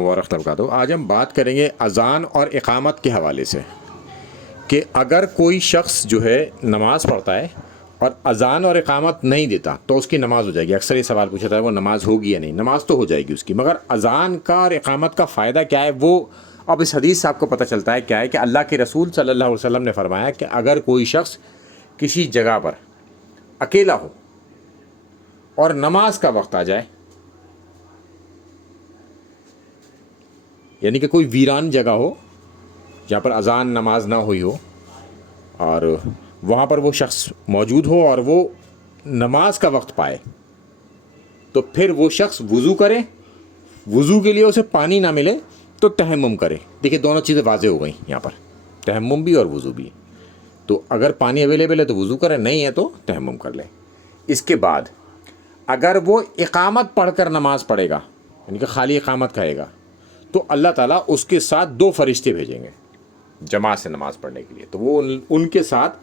ورحمۃ اللہ وبرکاتہ۔ آج ہم بات کریں گے اذان اور اقامت کے حوالے سے کہ اگر کوئی شخص جو ہے نماز پڑھتا ہے اور اذان اور اقامت نہیں دیتا تو اس کی نماز ہو جائے گی۔ اکثر یہ سوال پوچھا ہے وہ نماز ہوگی یا نہیں۔ نماز تو ہو جائے گی اس کی، مگر اذان کا اور اقامت کا فائدہ کیا ہے وہ اب اس حدیث سے آپ کو پتہ چلتا ہے کیا ہے کہ اللہ کے رسول صلی اللہ علیہ وسلم نے فرمایا کہ اگر کوئی شخص کسی جگہ پر اکیلا ہو اور نماز کا وقت آ جائے، یعنی کہ کوئی ویران جگہ ہو جہاں پر اذان نماز نہ ہوئی ہو اور وہاں پر وہ شخص موجود ہو اور وہ نماز کا وقت پائے، تو پھر وہ شخص وضو کرے۔ وضو کے لیے اسے پانی نہ ملے تو تیمم کرے۔ دیکھیے دونوں چیزیں واضح ہو گئیں یہاں پر، تیمم بھی اور وضو بھی۔ تو اگر پانی اویلیبل ہے تو وضو کرے، نہیں ہے تو تیمم کر لے۔ اس کے بعد اگر وہ اقامت پڑھ کر نماز پڑھے گا، یعنی کہ خالی اقامت کہے گا، تو اللہ تعالیٰ اس کے ساتھ 2 فرشتے بھیجیں گے جماعت سے نماز پڑھنے کے لیے۔ تو وہ ان کے ساتھ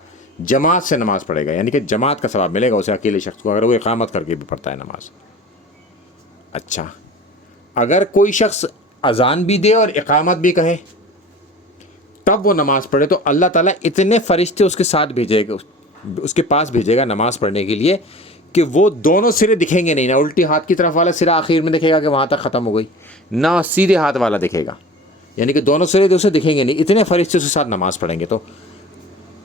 جماعت سے نماز پڑھے گا، یعنی کہ جماعت کا ثواب ملے گا اسے اکیلے شخص کو، اگر وہ اقامت کر کے بھی پڑھتا ہے نماز۔ اچھا، اگر کوئی شخص اذان بھی دے اور اقامت بھی کہے تب وہ نماز پڑھے، تو اللہ تعالیٰ اتنے فرشتے اس کے ساتھ بھیجے گا، اس کے پاس بھیجے گا نماز پڑھنے کے لیے کہ وہ دونوں سرے دکھیں گے نہیں، نہ الٹی ہاتھ کی طرف والا سرا آخر میں دکھے گا کہ وہاں تک ختم ہو گئی، نہ سیدھے ہاتھ والا دکھے گا، یعنی کہ دونوں سرے اسے دکھیں گے نہیں، اتنے فرشتے اس کے ساتھ نماز پڑھیں گے۔ تو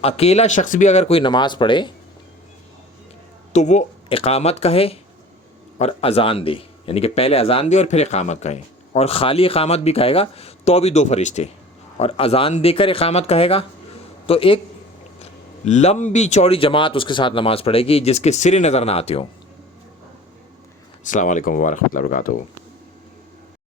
اکیلا شخص بھی اگر کوئی نماز پڑھے تو وہ اقامت کہے اور اذان دے، یعنی کہ پہلے اذان دے اور پھر اقامت کہے، اور خالی اقامت بھی کہے گا تو بھی 2 فرشتے، اور اذان دے کر اقامت کہے گا تو ایک لمبی چوڑی جماعت اس کے ساتھ نماز پڑھے گی جس کے سرے نظر نہ آتے ہوں۔ السلام علیکم ورحمۃ اللہ وبرکاتہ۔